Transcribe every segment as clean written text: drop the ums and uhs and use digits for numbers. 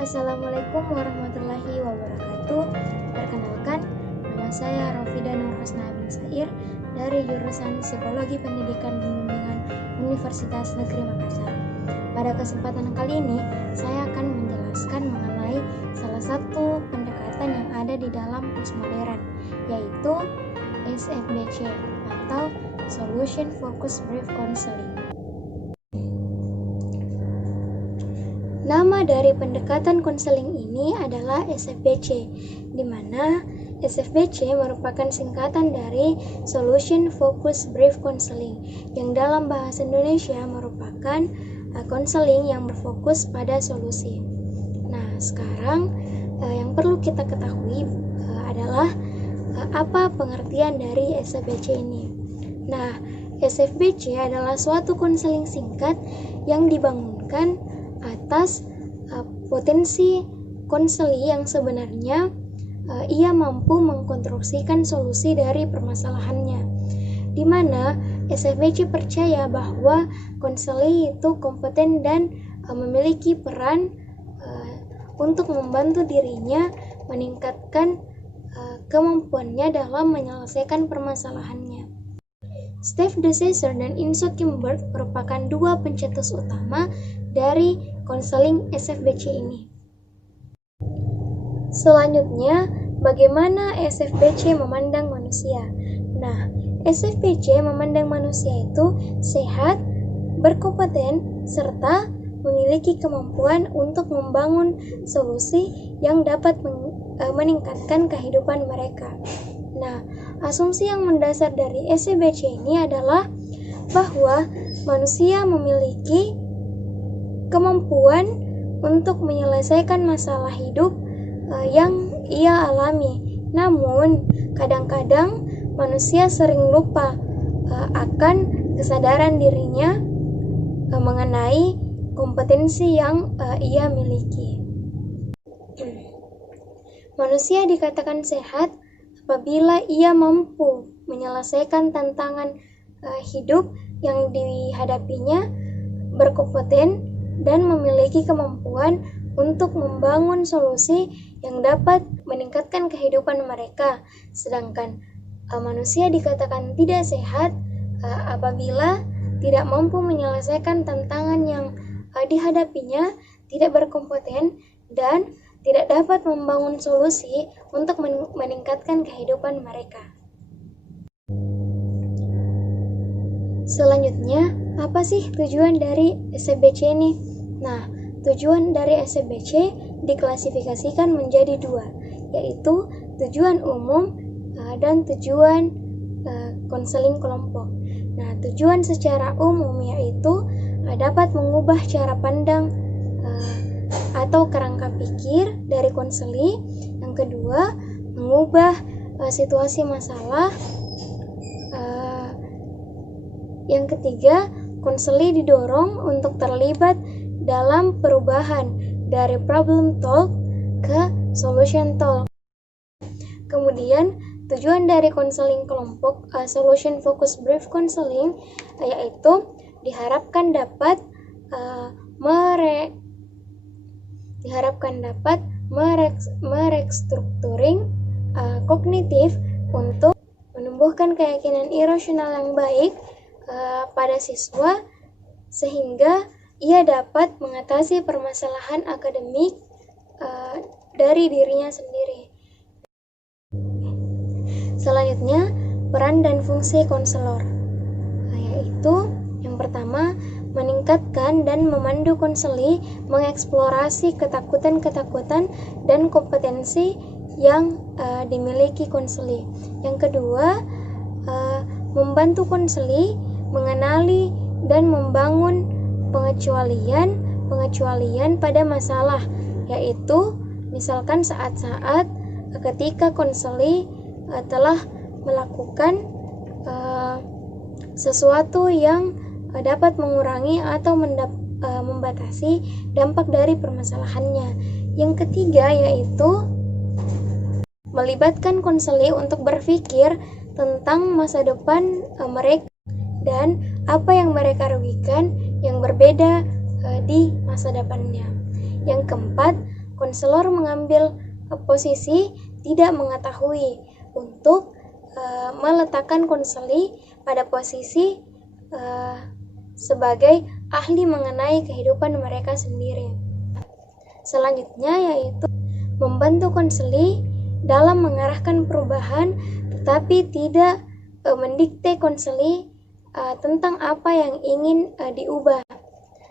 Assalamualaikum warahmatullahi wabarakatuh. Perkenalkan, nama saya Rafida Nur Husna bin Sair dari jurusan Psikologi Pendidikan dan Bimbingan Universitas Negeri Makassar. Pada kesempatan kali ini, saya akan menjelaskan mengenai salah satu pendekatan yang ada di dalam postmodern, yaitu SFBC atau Solution Focused Brief Counseling. Nama dari pendekatan konseling ini adalah SFBC, di mana SFBC merupakan singkatan dari Solution Focused Brief Counseling, yang dalam bahasa Indonesia merupakan konseling yang berfokus pada solusi. Nah, sekarang yang perlu kita ketahui adalah apa pengertian dari SFBC ini. Nah, SFBC adalah suatu konseling singkat yang dibangunkan atas potensi konseli yang sebenarnya ia mampu mengkonstruksikan solusi dari permasalahannya, di mana SFBC percaya bahwa konseli itu kompeten dan memiliki peran untuk membantu dirinya meningkatkan kemampuannya dalam menyelesaikan permasalahannya. Steve DeSacer dan Insoo Kim Berg merupakan dua pencetus utama dari konseling SFBC ini. Selanjutnya, bagaimana SFBC memandang manusia? Nah, SFBC memandang manusia itu sehat, berkompeten, serta memiliki kemampuan untuk membangun solusi yang dapat meningkatkan kehidupan mereka. Nah, asumsi yang mendasar dari SFBC ini adalah bahwa manusia memiliki kemampuan untuk menyelesaikan masalah hidup yang ia alami. Namun, kadang-kadang manusia sering lupa akan kesadaran dirinya mengenai kompetensi yang ia miliki. Manusia dikatakan sehat apabila ia mampu menyelesaikan tantangan hidup yang dihadapinya, berkompeten, dan memiliki kemampuan untuk membangun solusi yang dapat meningkatkan kehidupan mereka. Sedangkan manusia dikatakan tidak sehat apabila tidak mampu menyelesaikan tantangan yang dihadapinya, tidak berkompeten, dan tidak dapat membangun solusi untuk meningkatkan kehidupan mereka. Selanjutnya, apa sih tujuan dari SFBC ini? Nah, tujuan dari SFBC diklasifikasikan menjadi dua, yaitu tujuan umum dan tujuan konseling kelompok. Nah, tujuan secara umum yaitu dapat mengubah cara pandang atau kerangka pikir dari konseli. Yang kedua, mengubah situasi masalah. Yang ketiga, konseli didorong untuk terlibat dalam perubahan dari problem talk ke solution talk. Kemudian, tujuan dari konseling kelompok Solution Focused Brief Counseling yaitu diharapkan dapat merestrukturing kognitif untuk menumbuhkan keyakinan irasional yang baik pada siswa sehingga ia dapat mengatasi permasalahan akademik dari dirinya sendiri. Selanjutnya, peran dan fungsi konselor, yaitu yang pertama, meningkatkan dan memandu konseli mengeksplorasi ketakutan-ketakutan dan kompetensi yang dimiliki konseli. Yang kedua, membantu konseli mengenali dan membangun pengecualian pada masalah, yaitu misalkan saat-saat ketika konseli telah melakukan sesuatu yang dapat mengurangi atau membatasi dampak dari permasalahannya. Yang ketiga yaitu melibatkan konseli untuk berpikir tentang masa depan mereka dan apa yang mereka rugikan yang berbeda di masa depannya. Yang keempat, konselor mengambil posisi tidak mengetahui untuk meletakkan konseli pada posisi sebagai ahli mengenai kehidupan mereka sendiri. Selanjutnya yaitu membantu konseli dalam mengarahkan perubahan, tetapi tidak mendikte konseli tentang apa yang ingin diubah.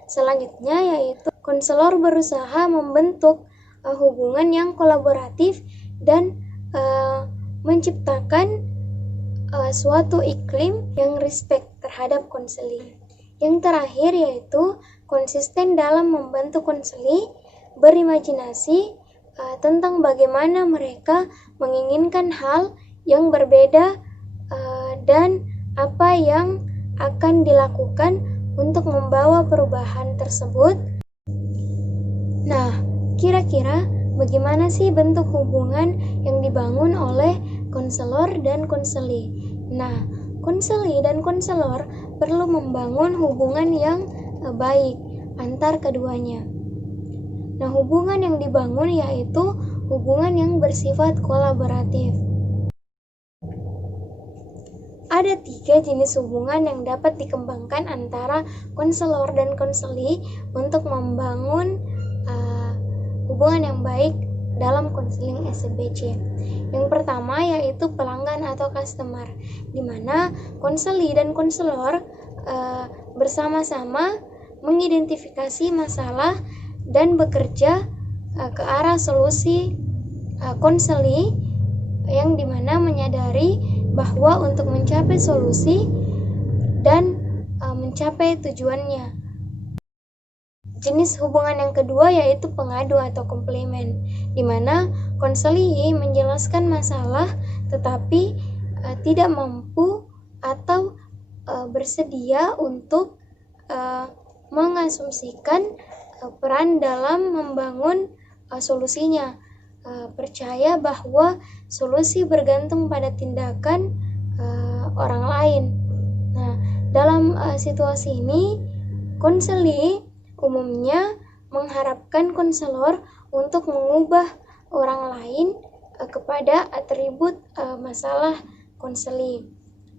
Selanjutnya yaitu konselor berusaha membentuk hubungan yang kolaboratif dan menciptakan suatu iklim yang respect terhadap konseli. Yang terakhir yaitu konsisten dalam membantu konseli berimajinasi tentang bagaimana mereka menginginkan hal yang berbeda dan apa yang akan dilakukan untuk membawa perubahan tersebut. Nah, kira-kira bagaimana sih bentuk hubungan yang dibangun oleh konselor dan konseli? Nah, konseli dan konselor perlu membangun hubungan yang baik antar keduanya. Nah, hubungan yang dibangun yaitu hubungan yang bersifat kolaboratif. Ada 3 jenis hubungan yang dapat dikembangkan antara konselor dan konseli untuk membangun hubungan yang baik dalam konseling SBC. Yang pertama yaitu pelanggan atau customer, di mana konseli dan konselor bersama-sama mengidentifikasi masalah dan bekerja ke arah solusi konseli, yang dimana menyadari bahwa untuk mencapai solusi dan mencapai tujuannya. Jenis hubungan yang kedua yaitu pengadu atau komplain, di mana konseli menjelaskan masalah tetapi tidak mampu atau bersedia untuk mengasumsikan peran dalam membangun solusinya. Percaya bahwa solusi bergantung pada tindakan orang lain. Nah, dalam situasi ini, konseli umumnya mengharapkan konselor untuk mengubah orang lain kepada atribut masalah konseli.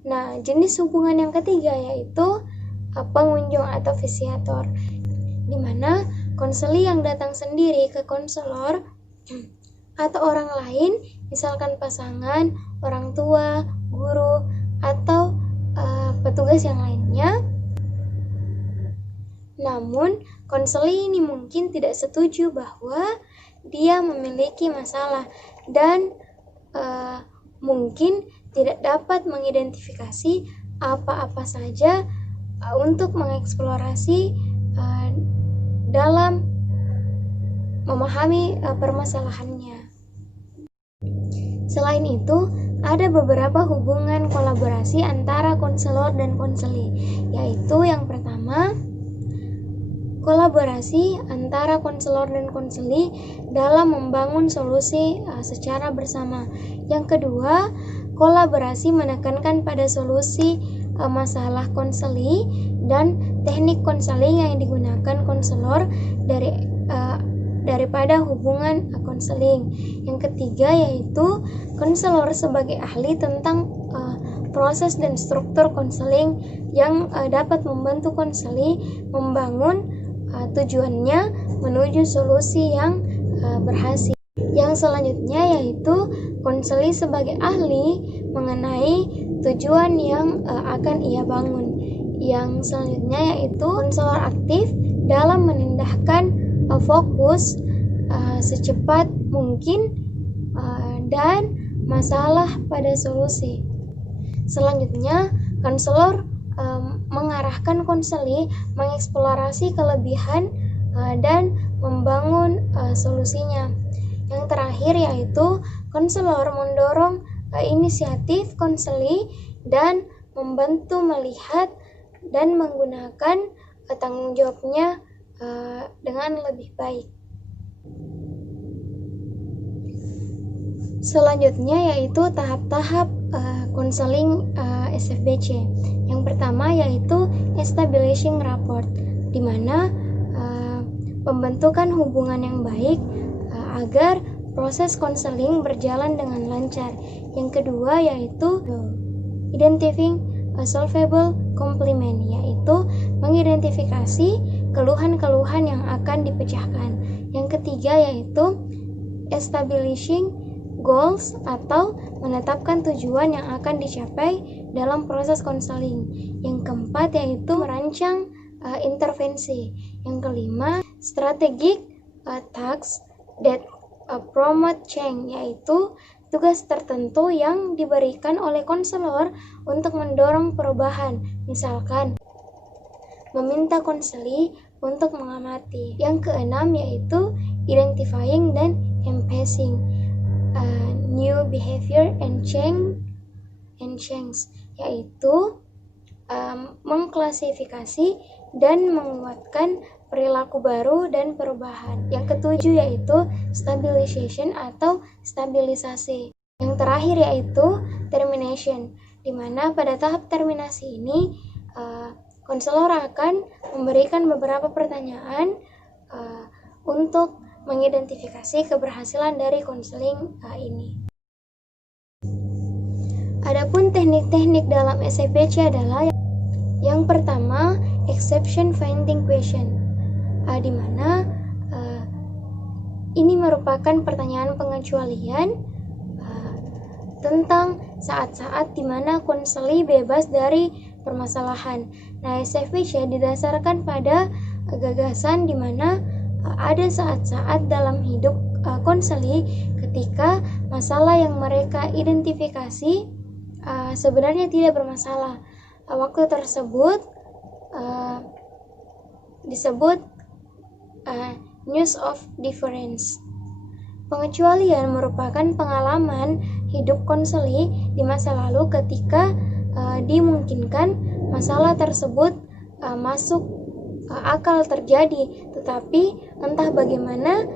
Nah, jenis hubungan yang ketiga yaitu pengunjung atau visiator, di mana konseli yang datang sendiri ke konselor atau orang lain, misalkan pasangan, orang tua, guru, atau petugas yang lainnya. Namun, konseli ini mungkin tidak setuju bahwa dia memiliki masalah dan mungkin tidak dapat mengidentifikasi apa-apa saja untuk mengeksplorasi dalam memahami permasalahannya. Selain itu, ada beberapa hubungan kolaborasi antara konselor dan konseli, yaitu yang pertama, kolaborasi antara konselor dan konseli dalam membangun solusi secara bersama. Yang kedua, kolaborasi menekankan pada solusi masalah konseli dan teknik konseling yang digunakan konselor daripada hubungan konseling. Yang ketiga yaitu konselor sebagai ahli tentang proses dan struktur konseling yang dapat membantu konseli membangun tujuannya menuju solusi yang berhasil. Yang selanjutnya yaitu konseli sebagai ahli mengenai tujuan yang akan ia bangun. Yang selanjutnya yaitu konselor aktif dalam menindakkan fokus secepat mungkin dan masalah pada solusi. Selanjutnya, konselor mengarahkan konseli mengeksplorasi kelebihan dan membangun solusinya. Yang terakhir yaitu konselor mendorong inisiatif konseli dan membantu melihat dan menggunakan tanggung jawabnya dengan lebih baik. Selanjutnya yaitu tahap-tahap konseling SFBC. Yang pertama yaitu establishing rapport, di mana pembentukan hubungan yang baik agar proses konseling berjalan dengan lancar. Yang kedua yaitu identifying a solvable complement, yaitu mengidentifikasi keluhan-keluhan yang akan dipecahkan. Yang ketiga yaitu establishing goals atau menetapkan tujuan yang akan dicapai dalam proses konseling. Yang keempat yaitu merancang intervensi. Yang kelima, strategic tasks that promote change, yaitu tugas tertentu yang diberikan oleh konselor untuk mendorong perubahan, misalkan meminta konseli untuk mengamati. Yang keenam yaitu identifying dan emphasizing new behavior and change, yaitu mengklasifikasi dan menguatkan perilaku baru dan perubahan. Yang ketujuh yaitu stabilization atau stabilisasi. Yang terakhir yaitu termination, di mana pada tahap terminasi ini konselor akan memberikan beberapa pertanyaan untuk mengidentifikasi keberhasilan dari konseling ini. Adapun teknik-teknik dalam SFBC adalah yang pertama, exception finding question, di mana ini merupakan pertanyaan pengecualian tentang saat-saat di mana konseli bebas dari permasalahan. Nah, SFBC didasarkan pada gagasan di mana ada saat-saat dalam hidup konseli ketika masalah yang mereka identifikasi sebenarnya tidak bermasalah. Waktu tersebut disebut news of difference. Pengecualian merupakan pengalaman hidup konseli di masa lalu ketika dimungkinkan masalah tersebut masuk akal terjadi, tetapi entah bagaimana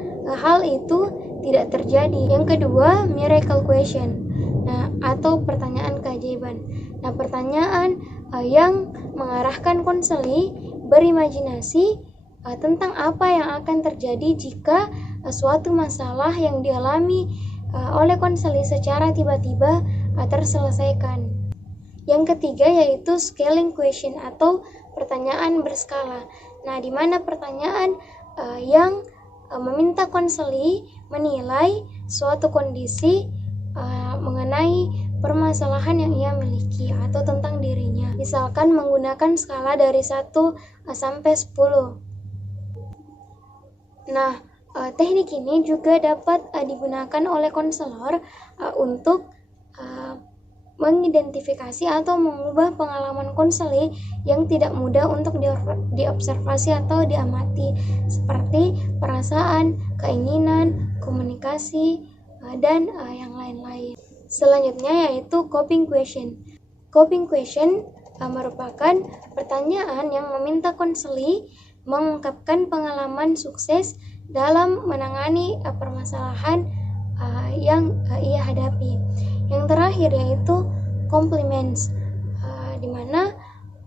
hal itu tidak terjadi. Yang kedua, miracle question, atau pertanyaan keajaiban. Nah, pertanyaan yang mengarahkan konseli berimajinasi tentang apa yang akan terjadi jika suatu masalah yang dialami oleh konseli secara tiba-tiba terselesaikan. Yang ketiga yaitu scaling question atau pertanyaan berskala. Nah, di mana pertanyaan yang meminta konseli menilai suatu kondisi mengenai permasalahan yang ia miliki atau tentang dirinya. Misalkan menggunakan skala dari 1 sampai 10. Nah, teknik ini juga dapat digunakan oleh konselor untuk mengidentifikasi atau mengubah pengalaman konseli yang tidak mudah untuk diobservasi atau diamati, seperti perasaan, keinginan, komunikasi, dan yang lain-lain. Selanjutnya yaitu coping question. Coping question merupakan pertanyaan yang meminta konseli mengungkapkan pengalaman sukses dalam menangani permasalahan yang ia hadapi. Yang terakhir yaitu compliments, di mana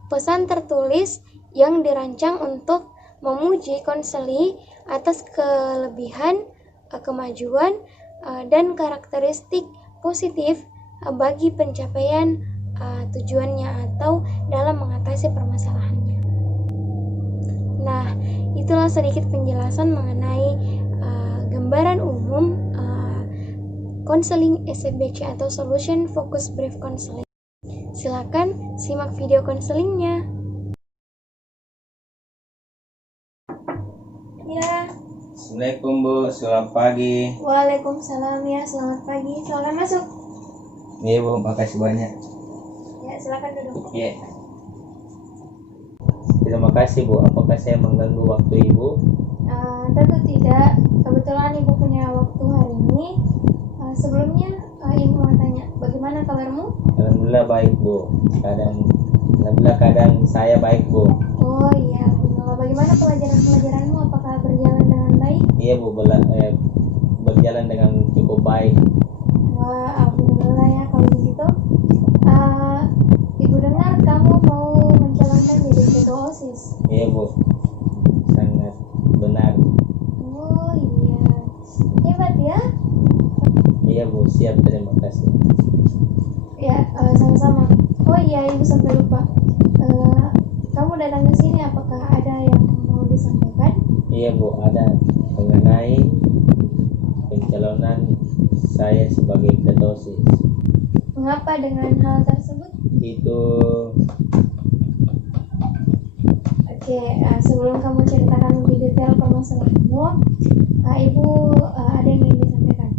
pesan tertulis yang dirancang untuk memuji konseli atas kelebihan, kemajuan, dan karakteristik positif bagi pencapaian tujuannya atau dalam mengatasi permasalahannya. Nah, itulah sedikit penjelasan mengenai gambaran umum konseling SFBC atau Solution Focus Brief Counseling. Silakan simak video konselingnya. Ya. Assalamualaikum Bu, selamat pagi. Waalaikumsalam ya, selamat pagi. Silakan masuk. Iya Bu, makasih banyak. Ya, silakan duduk. Iya. Terima kasih Bu, apakah saya mengganggu waktu Ibu? Tentu tidak. Kebetulan Ibu punya waktu hari ini. Sebelumnya Ibu mau tanya, bagaimana kabarmu? Alhamdulillah baik Bu. Alhamdulillah kadang saya baik Bu. Oh iya, alhamdulillah. Bagaimana pelajaran-pelajaranmu? Apakah berjalan dengan baik? Iya Bu, berjalan dengan cukup baik. Wah, alhamdulillah ya kalau begitu. Ibu dengar kamu mau mencalonkan jadi ketua OSIS. Iya Bu, sangat benar. Oh iya. Ya Siap, terima kasih. Ya, sama-sama. Oh iya, Ibu sampai lupa. Kamu datang ke sini apakah ada yang mau disampaikan? Iya Bu, ada mengenai pencalonan saya sebagai ketua OSIS. Mengapa dengan hal tersebut? Itu Oke, sebelum kamu ceritakan lebih detail permasalahanmu, Ibu ada yang ingin disampaikan.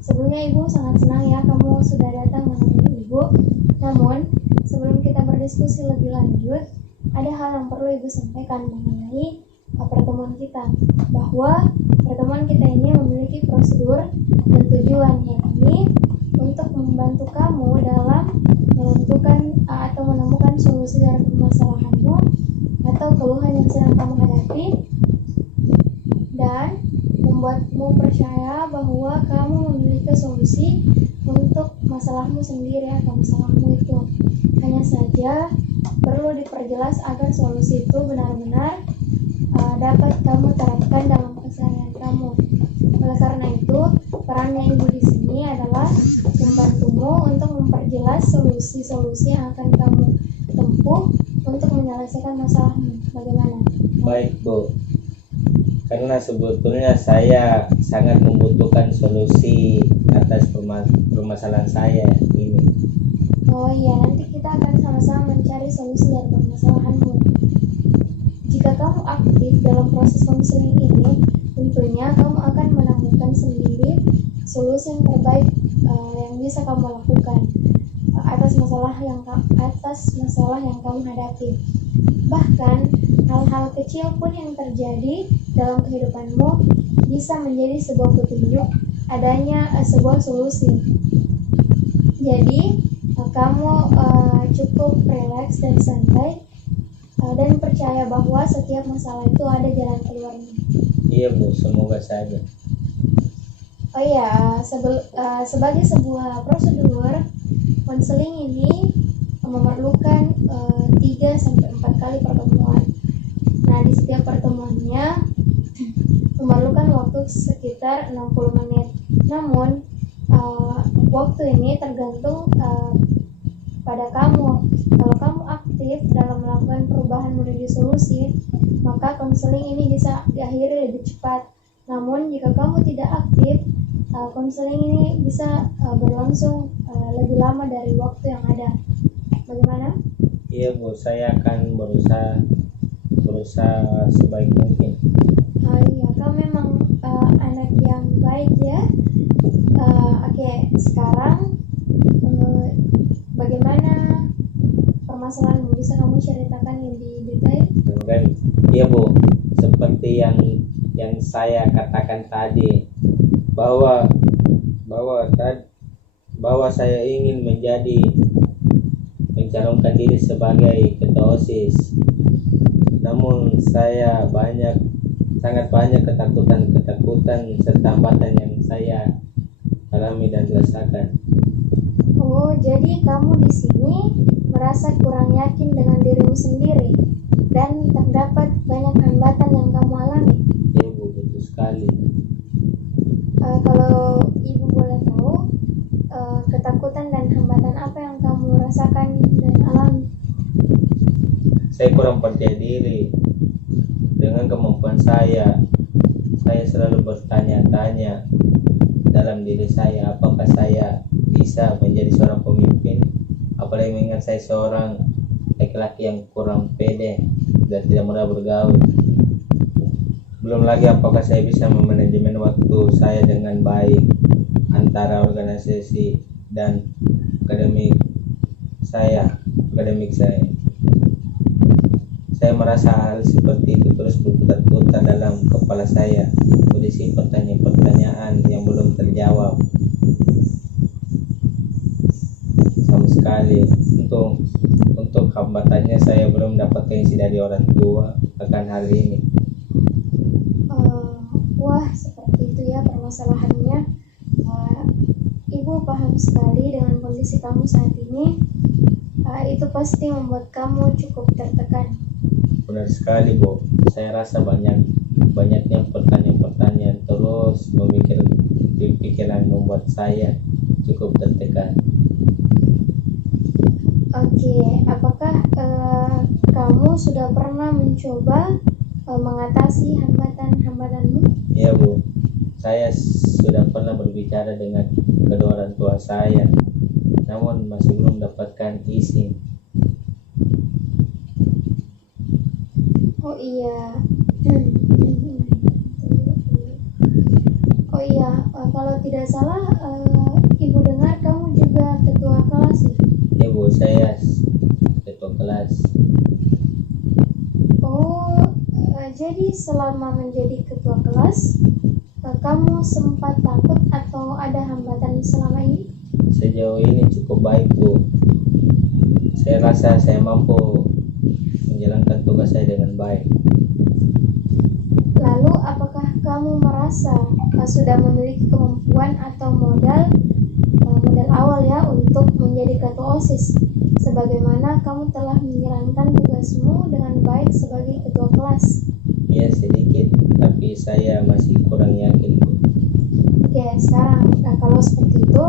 Sebelumnya Ibu sangat senang ya kamu sudah datang menemui Ibu. Namun, sebelum kita berdiskusi lebih lanjut, ada hal yang perlu Ibu sampaikan mengenai pertemuan kita. Bahwa pertemuan kita ini memiliki prosedur dan tujuan, yakni untuk membantu kamu dalam menentukan atau menemukan solusi dari permasalahanmu atau keluhan yang sedang kamu hadapi, dan membuatmu percaya bahwa kamu memiliki solusi untuk masalahmu sendiri atau masalahmu itu. Hanya saja perlu diperjelas agar solusi itu benar-benar dapat kamu terapkan dalam keseharian kamu. Oleh karena itu, perannya Ibu di sini adalah membantumu untuk memperjelas solusi-solusi yang akan kamu tempuh untuk menyelesaikan masalahmu. Bagaimana? baik Bu, karena sebetulnya saya sangat membutuhkan solusi atas permasalahan saya ini. Oh iya, nanti kita akan sama-sama mencari solusi dari permasalahanmu. Jika kamu aktif dalam proses konseling ini, tentunya kamu akan menemukan sendiri solusi yang terbaik yang bisa kamu lakukan atas masalah yang kamu hadapi. Bahkan hal-hal kecil pun yang terjadi dalam kehidupanmu bisa menjadi sebuah petunjuk adanya sebuah solusi. Jadi kamu cukup rileks dan santai dan percaya bahwa setiap masalah itu ada jalan keluarnya. Iya Bu, semoga saja. Oh iya, sebagai sebuah prosedur, konseling ini memerlukan 3-4 kali pertemuan. Nah, di setiap pertemuannya memerlukan waktu sekitar 60 menit. Namun, waktu ini tergantung pada kamu. Kalau kamu aktif dalam melakukan perubahan menuju solusi, maka konseling ini bisa diakhiri lebih cepat. Namun, jika kamu tidak aktif, konseling ini bisa berlangsung lebih lama dari waktu yang ada. Bagaimana? Iya Bu, saya akan berusaha sebaik mungkin. Oh iya, kamu memang anak yang baik ya. Oke, sekarang bagaimana permasalahanmu? Bisa kamu ceritakan lebih detail? Iya Bu, seperti yang saya katakan tadi, bahwa saya ingin mencalonkan diri sebagai ketua OSIS. Namun saya sangat banyak ketakutan serta hambatan yang saya alami dan rasakan. Oh, jadi kamu di sini merasa kurang yakin dengan dirimu sendiri dan terdapat banyak hambatan yang kamu alami. Iya Bu, betul sekali. Kalau Ibu boleh tahu, ketakutan dan hambatan apa yang kamu rasakan dan alami? Saya kurang percaya diri dengan kemampuan saya. Saya selalu bertanya-tanya dalam diri saya, apakah saya bisa menjadi seorang pemimpin? Apalagi mengingat saya seorang laki-laki yang kurang pede dan tidak mudah bergaul. Belum lagi apakah saya bisa memanajemen waktu saya dengan baik antara organisasi dan akademik saya. Saya merasa hal seperti itu terus berputar-putar dalam kepala saya, berisi pertanyaan-pertanyaan yang belum terjawab sama sekali. Untuk hambatannya saya belum dapat gengsi dari orang tua akan hal ini. Wah, seperti itu ya permasalahannya. Ibu paham sekali dengan kondisi kamu saat ini. Itu pasti membuat kamu cukup tertekan. Benar sekali Bu, saya rasa banyaknya pertanyaan-pertanyaan terus memikir pikiran membuat saya cukup tertekan. Oke, apakah kamu sudah pernah mencoba mengatasi hambatan-hambatanmu? Ya Bu, saya sudah pernah berbicara dengan kedua orang tua saya, namun masih belum mendapatkan izin. Oh iya. Oh iya, kalau tidak salah, ibu dengar kamu juga ketua kelas ya? Ya Bu, saya ketua kelas. Oh, jadi selama menjadi ketua kelas, kamu sempat takut atau ada hambatan selama ini? Sejauh ini cukup baik Bu. Saya rasa saya mampu menjalankan tugas saya dengan baik. Lalu, apakah kamu merasa sudah memiliki kemampuan atau modal awal ya untuk menjadi ketua OSIS, sebagaimana kamu telah menjalankan tugasmu dengan baik sebagai ketua kelas? Ya sedikit, tapi saya masih kurang yakin Bu. Oke, sekarang kalau seperti itu,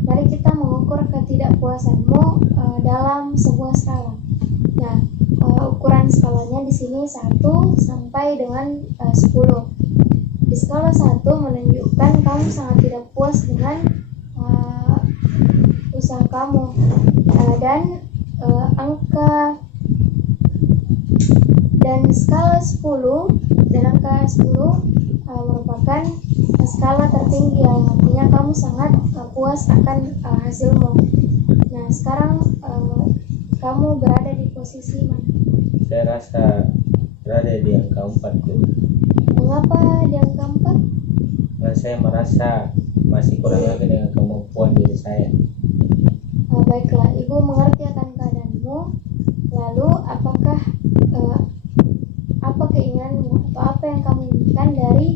mari kita mengukur ketidakpuasanmu dalam sebuah skala. Nah, ukuran skalanya di sini 1 sampai dengan 10. Di skala 1 menunjukkan kamu sangat tidak puas dengan usaha kamu, dan angka dan skala 10 dan angka 10 merupakan skala tertinggi, yang artinya kamu sangat puas akan hasilmu. Nah, sekarang kamu berada di posisi mana? Saya rasa berada di angka 4 Bu. Mengapa di angka 4? Karena saya merasa masih kurang lagi dengan kemampuan diri saya. Baiklah, Ibu mengerti akan keadaanmu. Lalu, apakah apa keinginanmu atau apa yang kamu inginkan dari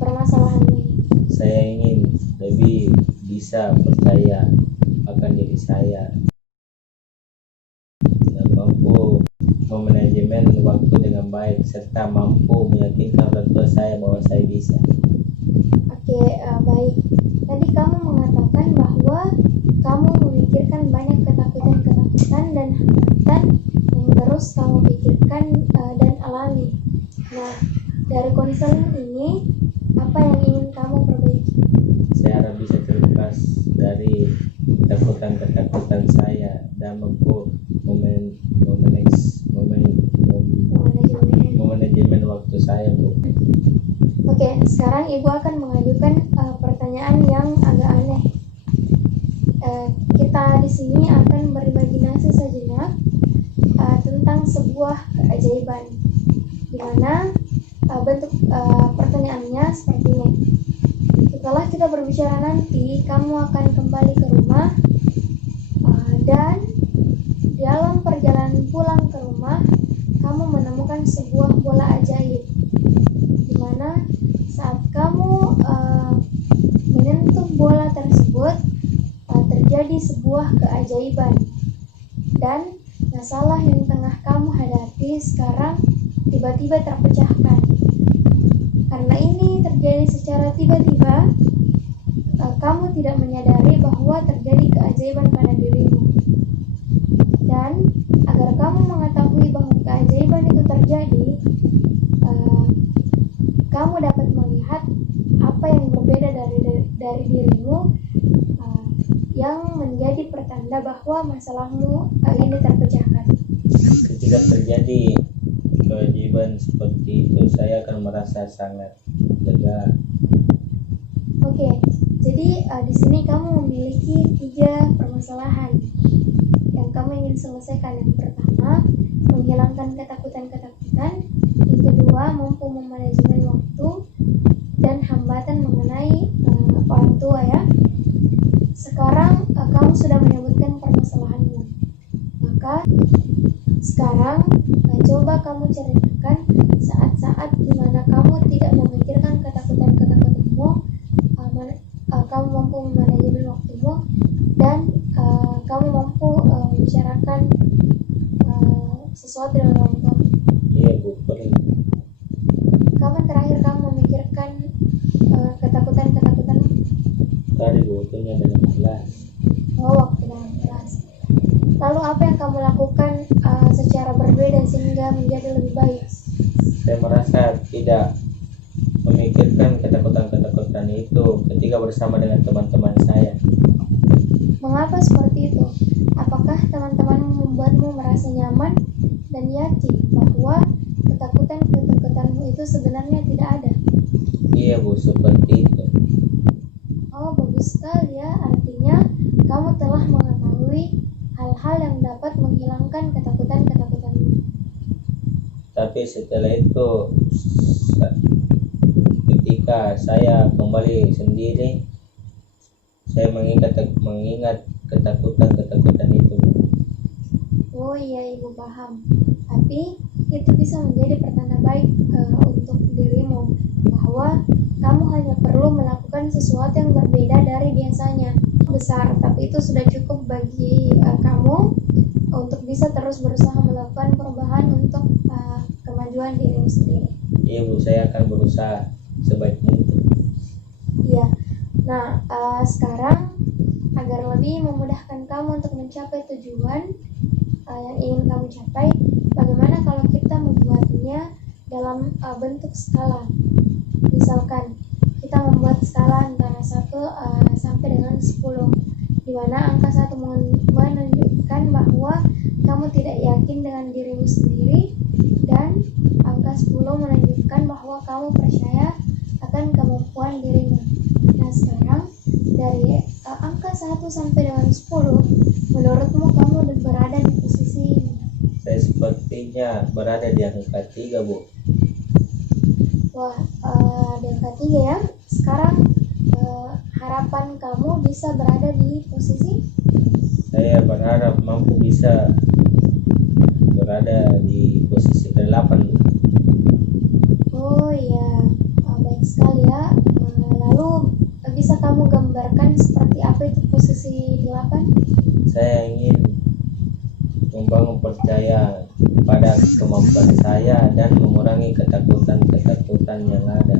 permasalahan ini? Saya ingin lebih bisa percaya akan diri saya dan mampu memanajemen waktu dengan baik serta mampu meyakinkan orang tua saya bahwa saya bisa. Oke, baik. Tadi kamu mengatakan bahwa kamu memikirkan banyak ketakutan dan hambatan yang terus kamu pikirkan dan alami. Nah, dari konseling ini, apa yang ingin kamu perbaiki? Saya harap bisa terlepas dari ketakutan saya dan mampu memanajemen waktu saya Bu. Oke, sekarang Ibu akan mengajukan pertanyaan yang agak aneh. Kita di sini akan berimajinasi sejenak tentang sebuah keajaiban, di mana bentuk pertanyaannya seperti ini. Setelah kita berbicara nanti, kamu akan kembali ke rumah, dan dalam perjalanan pulang ke rumah, kamu menemukan sebuah bola ajaib, di mana saat kamu menyentuh bola tersebut, terjadi sebuah keajaiban, dan masalah yang tengah kamu hadapi sekarang tiba-tiba terpecahkan. Karena ini terjadi secara tiba-tiba, kamu tidak menyadari bahwa terjadi keajaiban pada dirimu. Dan agar kamu mengetahui bahwa keajaiban itu terjadi, kamu dapat melihat apa yang berbeda dari dirimu, yang menjadi pertanda bahwa masalahmu ini terpecahkan. Ketika terjadi keajaiban seperti itu, saya akan merasa sangat lega. Oke, jadi di sini kamu memiliki 3 permasalahan yang kamu ingin selesaikan. Yang pertama, menghilangkan ketakutan-ketakutan. Yang kedua, mampu memanajemen waktu dan hambatan mengenai orang tua ya. Sekarang kamu sudah menyebutkan permasalahanmu. Maka sekarang coba kamu ceritakan saat-saat di mana kamu tidak memikirkan ketakutan-ketakutanmu, kamu mampu memanajemen waktumu, dan kamu mampu membicarakan sesuatu dengan orang tua. Iya Bu, perlu. Kapan terakhir kamu memikirkan ketakutan-ketakutan? Tadi Bu, waktunya dalam kelas. lebih baik. Saya merasa tidak memikirkan ketakutan-ketakutan itu ketika bersama dengan teman-teman saya. Mengapa seperti itu? Apakah teman-temanmu membuatmu merasa nyaman dan yakin bahwa ketakutan-ketakutanmu itu sebenarnya tidak ada? Iya Bu, seperti itu. Oh, bagus sekali ya. Artinya kamu telah mengetahui hal-hal yang dapat menghilangkan ketakutan-ketakutanmu. Tapi setelah itu, ketika saya kembali sendiri, saya mengingat ketakutan-ketakutan itu. Oh iya, Ibu paham. Tapi itu bisa menjadi pertanda baik untuk dirimu, bahwa kamu hanya perlu melakukan sesuatu yang berbeda dari biasanya. Besar, tapi itu sudah cukup bagi kamu untuk bisa terus berusaha melakukan perubahan untuk kemajuan dirimu sendiri. Iya Bu, saya akan berusaha sebaik mungkin. Iya. Nah, sekarang agar lebih memudahkan kamu untuk mencapai tujuan yang ingin kamu capai, bagaimana kalau kita membuatnya dalam bentuk skala? Misalkan kita membuat skala antara 1 sampai dengan 10, di mana angka 1 menunjukkan bahwa kamu tidak yakin dengan dirimu sendiri, dan angka 10 menunjukkan bahwa kamu percaya akan kemampuan dirimu. Nah, sekarang dari angka 1 sampai dengan 10, menurutmu kamu berada di posisi ini? Saya sepertinya berada di angka 3 Bu. Wah, di angka 3 ya. Sekarang harapan kamu bisa berada di posisi? Saya berharap mampu bisa berada di posisi ke-8 Bu. Oh iya, baik sekali ya. Lalu bisa kamu gambarkan seperti apa itu posisi 8? Saya ingin membangun percaya pada kemampuan saya dan mengurangi ketakutan-ketakutan yang ada.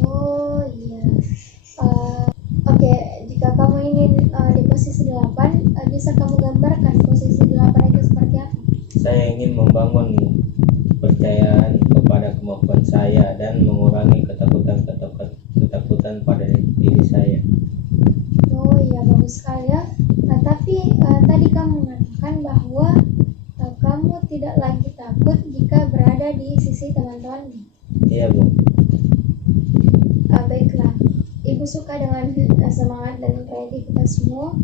Oh iya. Oke, jika kamu ingin di posisi 8, bisa kamu gambarkan posisi 8 itu seperti apa? Saya ingin membangun kepercayaan kepada kemampuan saya dan mengurangi ketakutan pada diri saya. Oh iya, bagus sekali ya. Tapi tadi kamu mengatakan bahwa kamu tidak lagi takut jika berada di sisi teman-temanmu. Iya Bu. Baiklah, Ibu suka dengan semangat dan kreativitas semua.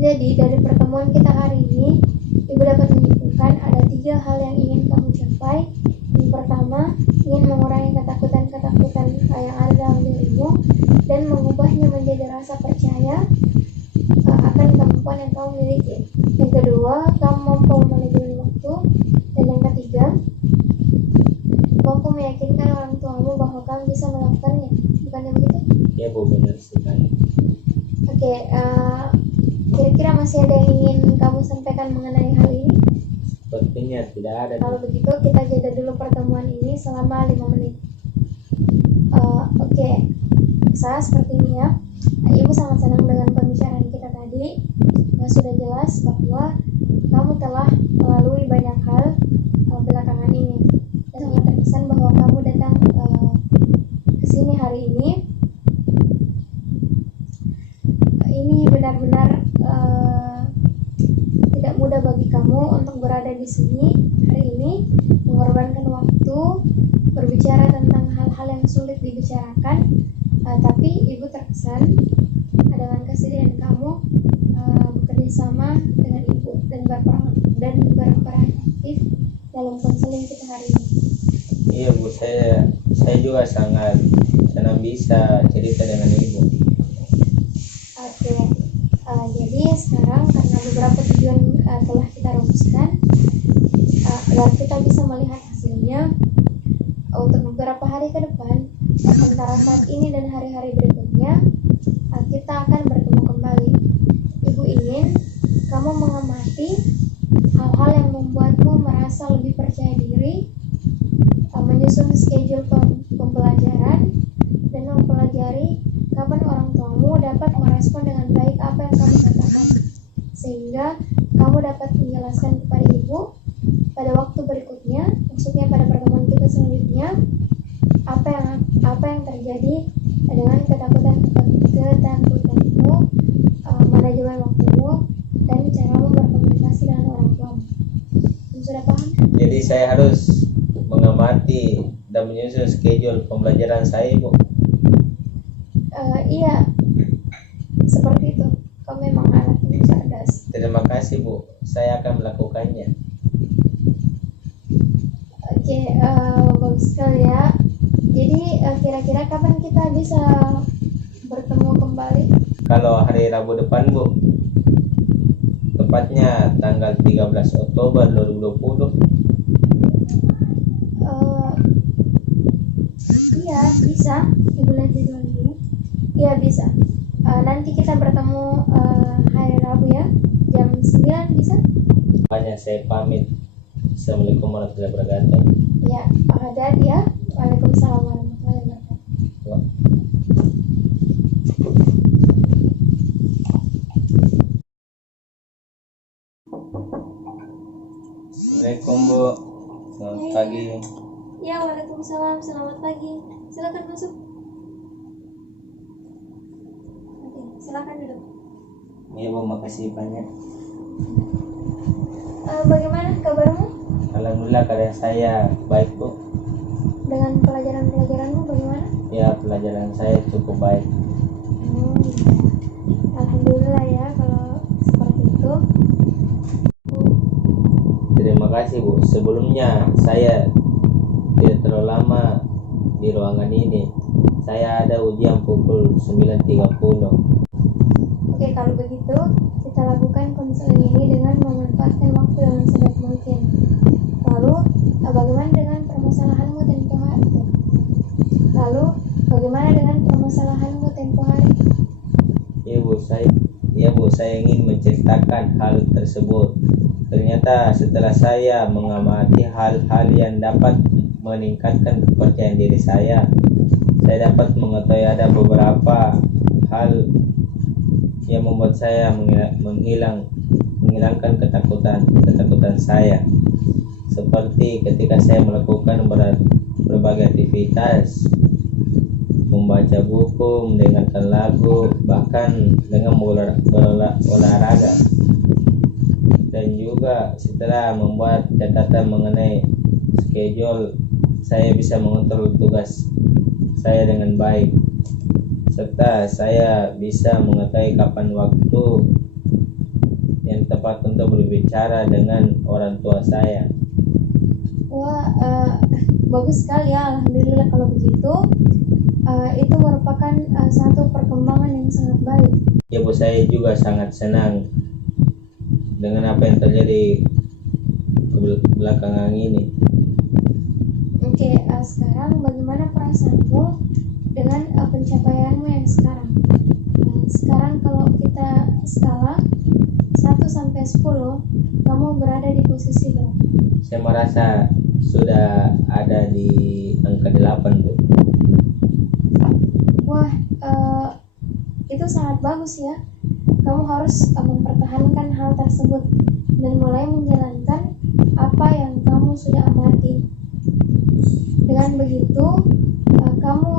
Jadi dari pertemuan kita hari ini, Ibu dapat menyimpulkan ada 3 hal yang ingin kamu capai. Yang pertama, ingin mengurangi ketakutan-ketakutan yang ada dalam dirimu dan mengubahnya menjadi rasa percaya akan kemampuan yang kamu miliki. Yang kedua, kamu mampu memanajemen waktu. Dan yang ketiga, mampu meyakinkan orang tuamu bahwa kamu bisa melakukannya. Bukannya begitu? Iya Bu, benar sekali. Oke, kira-kira masih ada yang ingin kamu sampaikan mengenai hal ini? Sepertinya tidak ada. Kalau begitu kita jeda dulu pertemuan ini selama 5 menit. Oke, saya seperti ini ya. Ibu sangat senang dengan pembicaraan kita tadi. Sudah jelas bahwa kamu telah melalui banyak hal belakangan ini. Dan sangat terkesan bahwa kamu datang ke sini hari ini. Ini benar-benar tidak mudah bagi kamu untuk berada di sini hari ini, mengorbankan waktu, berbicara tentang hal-hal yang sulit dibicarakan. Tapi Ibu terkesan dengan kesedihan kamu bekerja sama dengan Ibu dan berperan aktif dalam konseling kita hari ini. Iya Bu, saya juga sangat senang bisa cerita dengan Ibu. Oke, jadi sekarang karena beberapa tujuan telah kita rumuskan, agar kita bisa melihat hasilnya untuk beberapa hari ke depan, antara saat ini dan hari-hari berikutnya, kita akan bertemu kembali. Ibu ingin kamu mengamati hal-hal yang membuatmu merasa lebih percaya diri, menyusun schedule pembelajaran, dan mempelajari kapan orang tuamu dapat merespon dengan baik apa yang kamu katakan, sehingga kamu dapat menjelaskan kepada Ibu selanjutnya, apa yang terjadi dengan ketakutanmu, manajemen waktumu, dan caramu berkomunikasi dengan orang tuamu. Sudah paham? Jadi saya harus mengamati dan menyusun schedule pembelajaran saya, Bu. Iya, seperti itu. Kau memang anak yang cerdas. Terima kasih, Bu. Saya akan melakukannya. Oke, bagus sekali ya. Jadi kira-kira kapan kita bisa bertemu kembali? Kalau hari Rabu depan, Bu. Tepatnya tanggal 13 Oktober 2020. Iya, bisa. Ibu lihat jadwal dulu. Iya, bisa. Nanti kita bertemu hari Rabu ya, jam 9 bisa? Hanya saya pamit. Assalamualaikum warahmatullahi wabarakatuh. Ya, hati-hati ya. Waalaikumsalam warahmatullahi wabarakatuh. Assalamualaikum, Bu. Selamat pagi. Ya, waalaikumsalam. Selamat pagi. Silakan masuk. Oke, silakan duduk. Iya, Bu, makasih banyak. Bagaimana kabarmu? Alhamdulillah keadaan saya baik, Bu. Dengan pelajaranmu bagaimana? Ya, pelajaran saya cukup baik. Alhamdulillah ya kalau seperti itu. Terima kasih, Bu. Sebelumnya saya tidak terlalu lama di ruangan ini. Saya ada ujian pukul 9.30. Oke, kalau begitu kita lakukan konseling ini dengan memanfaatkan waktu yang sebaik mungkin. Lalu, bagaimana dengan permasalahanmu tempo hari? Ya, Bu, saya ingin menceritakan hal tersebut. Ternyata setelah saya mengamati hal-hal yang dapat meningkatkan kepercayaan diri saya dapat mengetahui ada beberapa hal yang membuat saya menghilangkan ketakutan saya. Seperti ketika saya melakukan berbagai aktivitas, membaca buku, mendengarkan lagu, bahkan dengan berolahraga. Dan juga setelah membuat catatan mengenai schedule, saya bisa mengontrol tugas saya dengan baik, serta saya bisa mengetahui kapan waktu yang tepat untuk berbicara dengan orang tua saya. Wah, bagus sekali ya. Alhamdulillah kalau begitu. Itu merupakan satu perkembangan yang sangat baik. Ya, Bu, saya juga sangat senang dengan apa yang terjadi belakangan ini. Oke, sekarang bagaimana perasaanmu dengan pencapaianmu yang sekarang? Sekarang kalau kita skala 1 sampai 10, kamu berada di posisi berapa? Saya merasa sudah ada di angka 8, Bu. Wah, itu sangat bagus ya. Kamu harus mempertahankan hal tersebut dan mulai menjalankan apa yang kamu sudah amati. Dengan begitu, kamu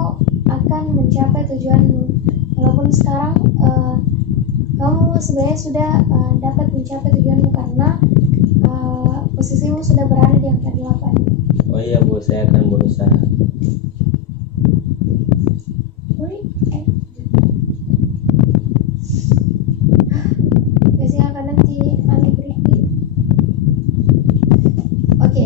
akan mencapai tujuanmu. Walaupun sekarang kamu sebenarnya sudah dapat mencapai tujuanmu karena posisimu sudah berada di angka 8. Oh iya, Bu, saya akan berusaha. Biasanya akan nanti Ali beri. Oke,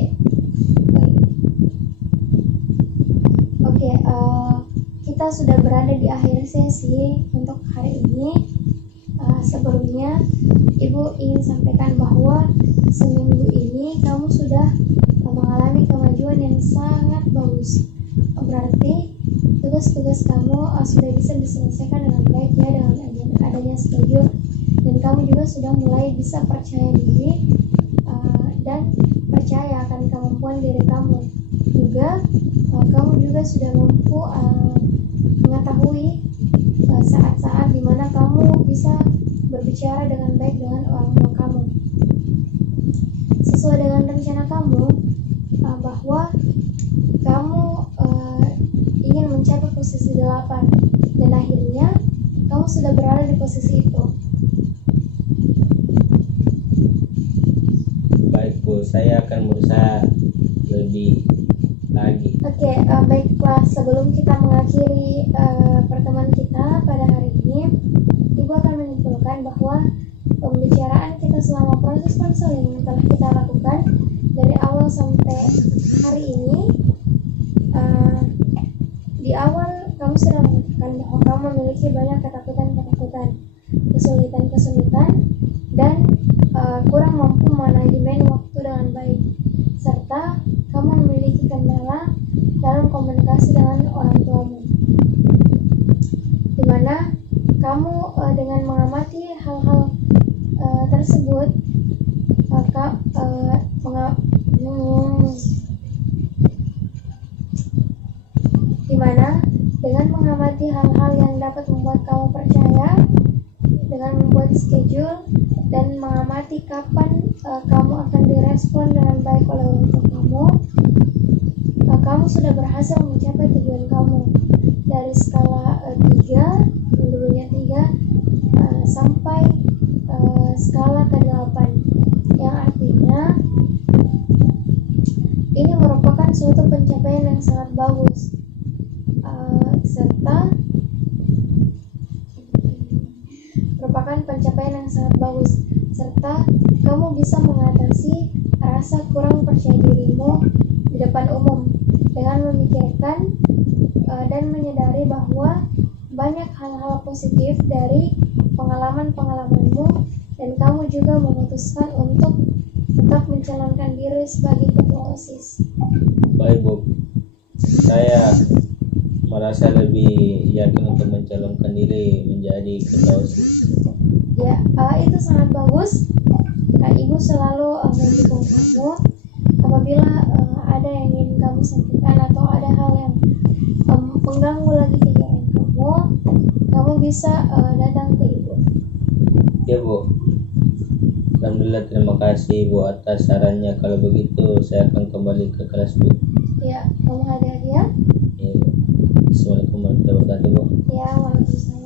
kita sudah berada di akhir sesi untuk hari ini. Sebelumnya, Ibu ingin sampaikan bahwa seminggu ini kamu sudah mengalami kemajuan yang sangat bagus. Berarti tugas-tugas kamu sudah bisa diselesaikan dengan baik ya, dengan adanya schedule, dan kamu juga sudah mulai bisa percaya diri dan percaya akan kemampuan diri kamu. Juga kamu juga sudah mampu mengetahui saat-saat dimana kamu bisa berbicara dengan baik dengan orang tua kamu sesuai dengan rencana kamu, bahwa kamu 8. Dan akhirnya kamu sudah berada di posisi itu. Baik Bu, saya akan berusaha lebih lagi. Oke, baiklah, sebelum kita mengakhiri pertemuan kita pada hari ini, Ibu akan menyimpulkan bahwa pembicaraan kita selama proses konseling yang telah kita lakukan dari awal sampai hari ini, di awal kamu sudah mengatakan bahwa kamu memiliki banyak ketakutan-ketakutan, kesulitan-kesulitan, dan kurang mampu manajemen waktu dengan baik, serta kamu memiliki kendala dalam komunikasi dengan orang tuamu, di mana kamu dengan mengamati hal-hal tersebut dimana dengan mengamati hal-hal yang dapat membuat kamu percaya, dengan membuat schedule dan mengamati kapan kamu akan direspon dengan baik oleh orang tua kamu, kamu sudah berhasil mencapai tujuan kamu dari skala 3, dulunya 3, sampai skala ke-8, yang artinya ini merupakan suatu pencapaian yang sangat bagus, serta kamu bisa mengatasi rasa kurang percaya dirimu di depan umum dengan memikirkan dan menyadari bahwa banyak hal-hal positif dari pengalaman-pengalamanmu, dan kamu juga memutuskan untuk tetap mencalonkan diri sebagai ketua OSIS. Baik Bu, saya merasa lebih yakin untuk mencalonkan diri menjadi ketua OSIS. Ya, itu sangat bagus. Ibu selalu mendukung kamu. Apabila ada yang ingin kamu sampaikan atau ada hal yang mengganggu lagi pikiran kamu bisa datang ke Ibu. Ya Bu, alhamdulillah, terima kasih Bu atas sarannya. Kalau begitu saya akan kembali ke kelas Bu. Ya, kamu hadir ya? Ya Bu. Assalamualaikum warahmatullahi wabarakatuh Bu. Ya, waalaikumsalam.